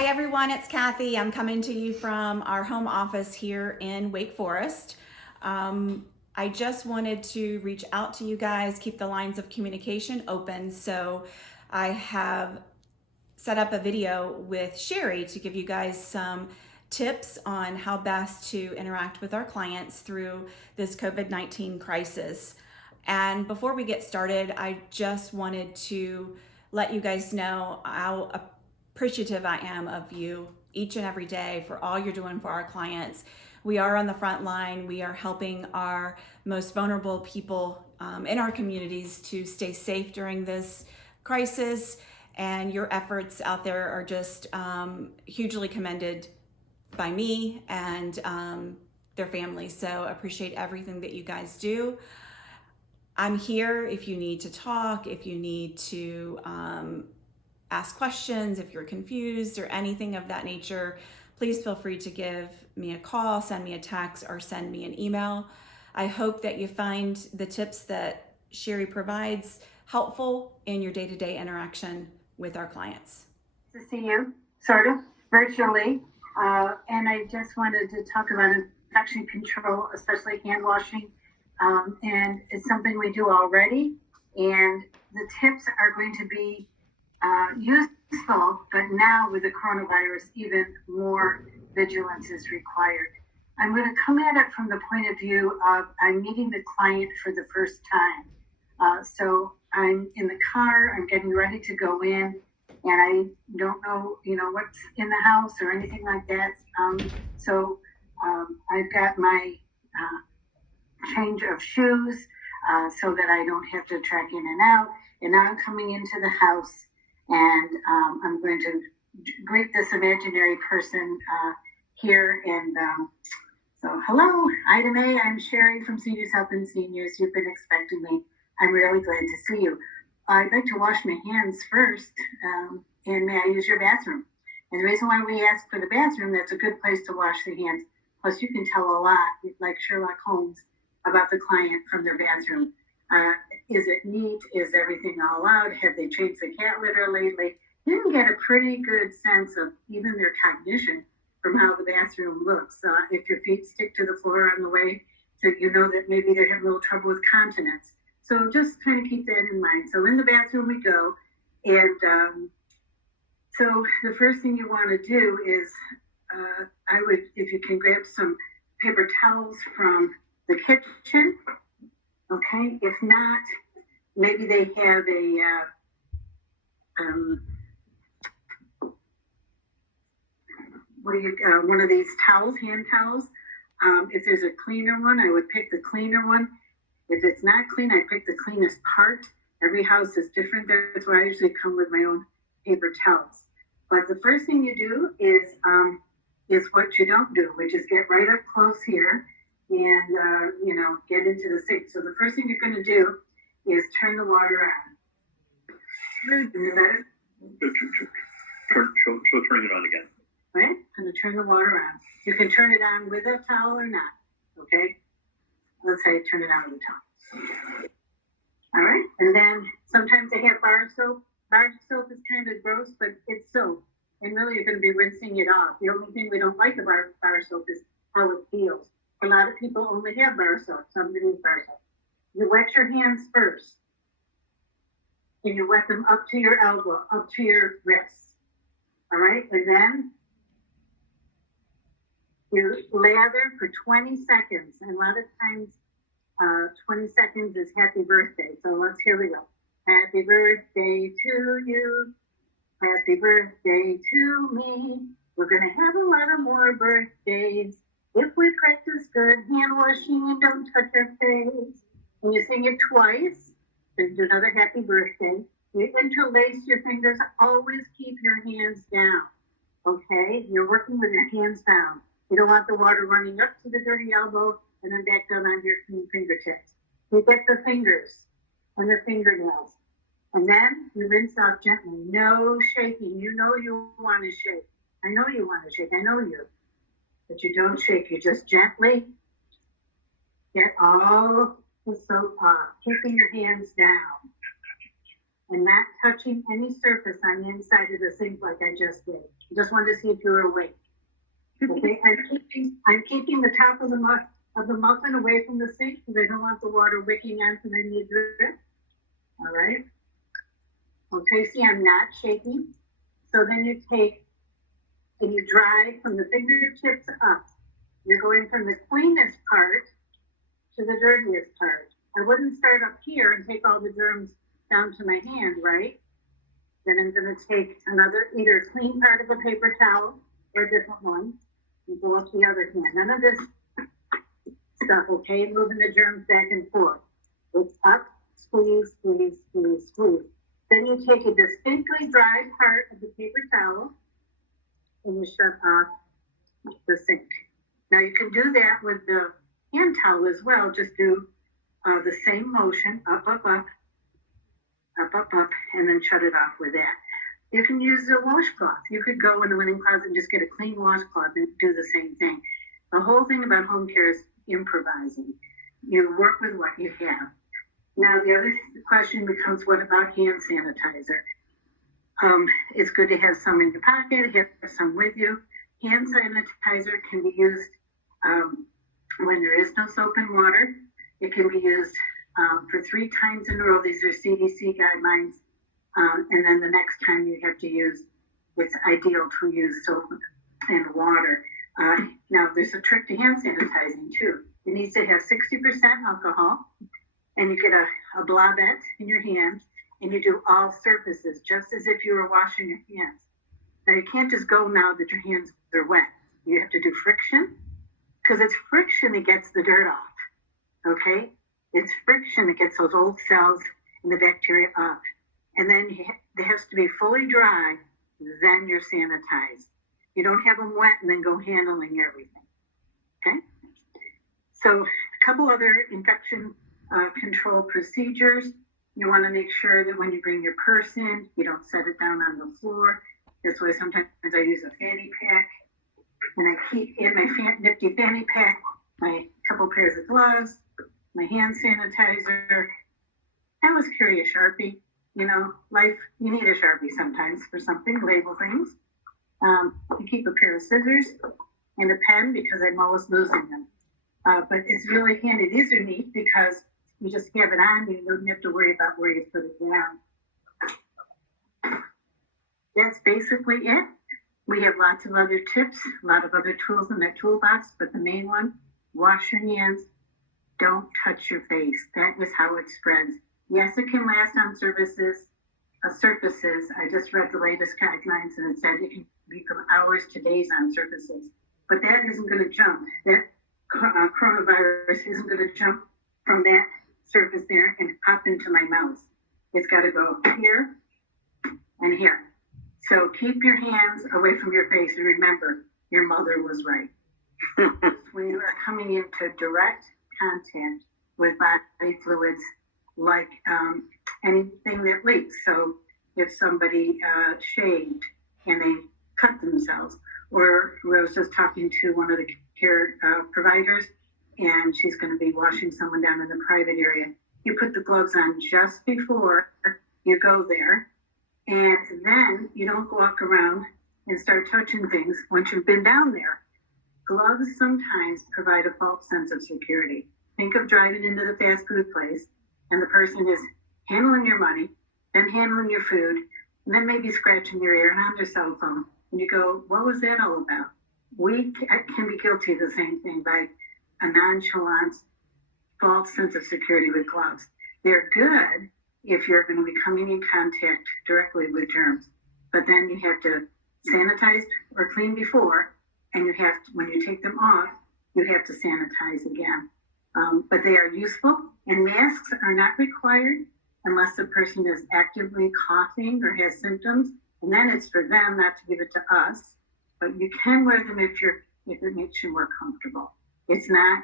Hi everyone, it's Kathy. I'm coming to you from our home office here in Wake Forest. I just wanted to reach out to you guys, keep the lines of communication open. So I have set up a video with Sherry to give you guys some tips on how best to interact with our clients through this COVID-19 crisis. And before we get started, I just wanted to let you guys know how appreciative I am of you each and every day for all you're doing for our clients. We are on the front line. We are helping our most vulnerable people in our communities to stay safe during this crisis. And your efforts out there are just hugely commended by me and their families. So appreciate everything that you guys do. I'm here if you need to talk, if you need to ask questions, if you're confused or anything of that nature. Please feel free to give me a call, send me a text, or send me an email. I hope that you find the tips that Sherry provides helpful in your day-to-day interaction with our clients. To see you, sort of, virtually. And I just wanted to talk about infection control, especially hand washing. And it's something we do already. And the tips are going to be useful, but now with the coronavirus, even more vigilance is required. I'm going to come at it from the point of view of I'm meeting the client for the first time. So I'm in the car, I'm getting ready to go in, and I don't know, what's in the house or anything like that. So I've got my change of shoes so that I don't have to track in and out. And now I'm coming into the house, and I'm going to greet this imaginary person here. And so, hello, item A, I'm Sherry from Seniors Helping Seniors. You've been expecting me. I'm really glad to see you. I'd like to wash my hands first, and may I use your bathroom? And the reason why we ask for the bathroom, that's a good place to wash the hands. Plus, you can tell a lot, like Sherlock Holmes, about the client from their bathroom. Is it neat? Is everything all out? Have they changed the cat litter lately? You can get a pretty good sense of even their cognition from how the bathroom looks. If your feet stick to the floor on the way, so you know that maybe they're having a little trouble with continence. So just kind of keep that in mind. So in the bathroom we go, and so the first thing you want to do is, I would, if you can grab some paper towels from the kitchen, okay? If not, maybe they have a one of these towels, hand towels. If there's a cleaner one, I would pick the cleaner one. If it's not clean, I pick the cleanest part. Every house is different. That's why I usually come with my own paper towels. But the first thing you do is what you don't do, which is get right up close here and, get into the sink. So the first thing you're going to do is turn the water on. Is it better? She'll turn it on again. Right? I'm going to turn the water on. You can turn it on with a towel or not, okay? Let's say turn it on with a towel. All right? And then sometimes they have bar soap. Bar soap is kind of gross, but it's soap. And really you're going to be rinsing it off. The only thing we don't like about bar soap is how it feels. A lot of people only have bar soap. Some use bar soap. You wet your hands first. And you wet them up to your elbow, up to your wrist. All right? And then you lather for 20 seconds. And a lot of times, 20 seconds is happy birthday. So here we go. Happy birthday to you. Happy birthday to me. We're going to have a lot of more birthdays if we practice good hand washing and don't touch our face. And you sing it twice. Then do another happy birthday. You interlace your fingers. Always keep your hands down. Okay? You're working with your hands down. You don't want the water running up to the dirty elbow and then back down on your fingertips. You get the fingers and the fingernails. And then you rinse off gently. No shaking. You know you want to shake. I know you want to shake. I know you. But you don't shake. You just gently get all the soap off, keeping your hands down and not touching any surface on the inside of the sink like I just did. Just wanted to see if you were awake. Okay, I'm keeping the top of the muffin away from the sink because I don't want the water wicking onto my knee drip. All right. Okay, see, I'm not shaking. So then you take and you dry from the fingertips up. You're going from the cleanest part to the dirtiest part. I wouldn't start up here and take all the germs down to my hand, right? Then I'm going to take another, either clean part of a paper towel or a different one, and go up the other hand. None of this stuff, okay? Moving the germs back and forth. It's up, squeeze, squeeze, squeeze, squeeze. Then you take a distinctly dry part of the paper towel and you shut off the sink. Now you can do that with the hand towel as well. Just do the same motion, up, up, up, up, up, up, and then shut it off with that. You can use a washcloth. You could go in the linen closet and just get a clean washcloth and do the same thing. The whole thing about home care is improvising. You work with what you have. Now, the other question becomes, what about hand sanitizer? It's good to have some in your pocket, have some with you. Hand sanitizer can be used when there is no soap and water. It can be used for 3 times in a row. These are CDC guidelines. And then the next time you have to use, it's ideal to use soap and water. Now, there's a trick to hand sanitizing too. It needs to have 60% alcohol, and you get a blobette in your hand, and you do all surfaces, just as if you were washing your hands. Now, you can't just go now that your hands are wet. You have to do friction, because it's friction that gets the dirt off, okay? It's friction that gets those old cells and the bacteria off. And then it has to be fully dry, then you're sanitized. You don't have them wet and then go handling everything, okay? So a couple other infection control procedures. You want to make sure that when you bring your purse in, you don't set it down on the floor. That's why sometimes I use a fanny pack. And I keep in my nifty fanny pack my couple pairs of gloves, my hand sanitizer. I always carry a Sharpie. You know, life, you need a Sharpie sometimes for something, label things. You keep a pair of scissors and a pen because I'm always losing them. But it's really handy. These are neat because you just have it on. You don't have to worry about where you put it down. That's basically it. We have lots of other tips, a lot of other tools in that toolbox, but the main one, wash your hands. Don't touch your face. That is how it spreads. Yes, it can last on surfaces. I just read the latest guidelines and it said it can be from hours to days on surfaces. But that isn't going to jump. That coronavirus isn't going to jump from that surface there and hop into my mouth. It's got to go here and here. So keep your hands away from your face and remember, your mother was right. When you are coming into direct contact with body fluids, like anything that leaks. So if somebody shaved and they cut themselves, or I was just talking to one of the care providers, and she's going to be washing someone down in the private area. You put the gloves on just before you go there, and then you don't walk around and start touching things once you've been down there. Gloves sometimes provide a false sense of security. Think of driving into the fast food place, and the person is handling your money, then handling your food, and then maybe scratching your ear and on their cell phone. And you go, what was that all about? We can be guilty of the same thing by a nonchalant, false sense of security with gloves. They're good if you're going to be coming in contact directly with germs, but then you have to sanitize or clean before, and you have to, when you take them off, you have to sanitize again. But they are useful, and masks are not required unless the person is actively coughing or has symptoms, and then it's for them not to give it to us. But you can wear them if it makes you more comfortable. It's not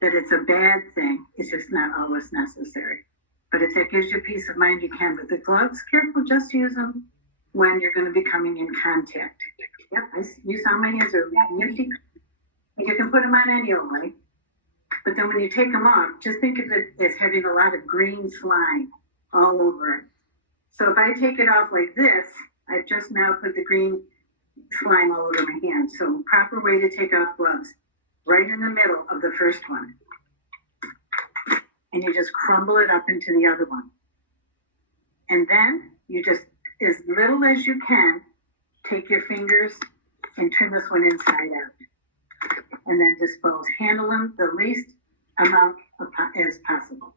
that it's a bad thing, it's just not always necessary. But if it gives you peace of mind, you can. But the gloves, careful, just use them when you're going to be coming in contact. Yep, you saw my hands are nifty. You can put them on anyway. But then when you take them off, just think of it as having a lot of green slime all over it. So if I take it off like this, I've just now put the green slime all over my hand. So proper way to take off gloves, right in the middle of the first one. And you just crumble it up into the other one. And then you just, as little as you can, take your fingers and turn this one inside out. And then dispose. Handle them the least amount as possible.